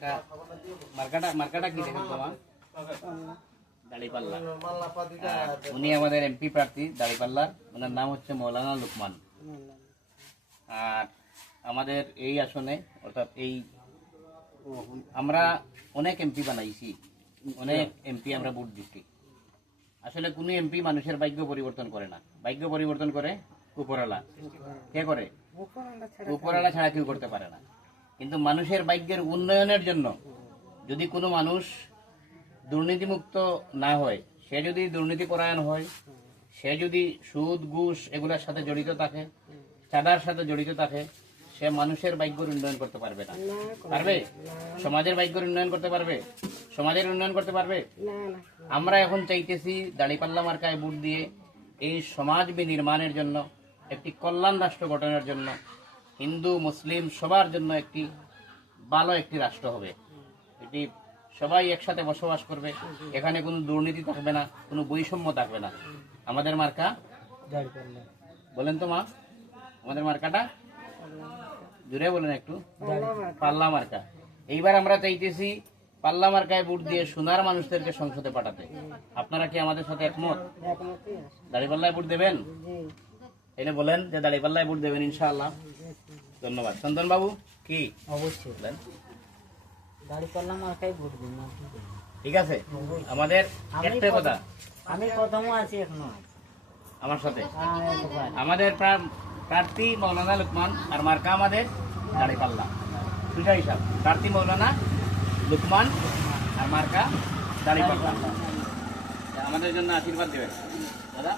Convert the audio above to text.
এটা মার্কাটা কি দেখেন তোমা? দাড়িপাল্লা। উনি আমাদের এমপি প্রার্থী দাড়িপাল্লার, ওনার নাম হচ্ছে মৌলানা লুকমান। আর আমাদের এই আসনে অর্থাৎ এই আমরা অনেক এমপি বানাইছি, অনেক এমপি আমরা ভোট দিচ্ছি। আসলে কোনো এমপি মানুষের ভাগ্য পরিবর্তন করে না, ভাগ্য পরিবর্তন করে উপরওয়ালা। কে করে? উপরওয়ালা ছাড়া কেউ করতে পারে না। কিন্তু মানুষের ভাগ্যের উন্নয়নের জন্য যদি কোনো মানুষ দুর্নীতিমুক্ত না হয়, সে যদি দুর্নীতিপরায়ণ হয়, সে যদি সুদ ঘুষ এগুলোর সাথে জড়িত থাকে, চাঁদার সাথে জড়িত থাকে, সে মানুষের ভাগ্যের উন্নয়ন করতে পারবে না। পারবে? সমাজের ভাগ্যের উন্নয়ন করতে পারবে? সমাজের উন্নয়ন করতে পারবে? আমরা এখন চাইতেছি দাড়িপাল্লা মার্কায় ভোট দিয়ে এই সমাজ বিনির্মাণের জন্য, একটি কল্যাণ রাষ্ট্র গঠনের জন্য, হিন্দু মুসলিম সবার জন্য একটি ভালো একটি রাষ্ট্র হবে। এটি সবাই একসাথে বসবাস করবে, এখানে কোনো দুর্নীতি থাকবে না, কোনো বৈষম্য থাকবে না। আমাদের মার্কা বলেন তো মা, আমাদের মার্কাটা জুড়ে বলেন একটু। পাল্লা মার্কা। এইবার আমরা চাইতেছি পাল্লা মার্কায় ভোট দিয়ে সোনার মানুষদেরকে সংসদে পাঠাতে। আপনারা কি আমাদের সাথে একমত? দাড়িপাল্লায় ভোট দেবেন? এটা বলেন যে দাড়িপাল্লায় ভোট দেবেন ইনশাআল্লাহ। ধন্যবাদ। চন্দন বাবু কি? অবশ্যই দাড়িপাল্লা মার্কায় ভোট দিন। ঠিক আছে, আমাদের একটাই কথা, আমি প্রথমও আছি এখনো আমার সাথে আমাদের প্রার্থী মৌলানা লুকমান আর মার্কা আমাদের দাড়িপাল্লা। দুটা হিসাব, প্রার্থী মৌলানা লুকমান আর মার্কা দাড়িপাল্লা। আমাদের জন্য আশীর্বাদ দেবেন দাদা।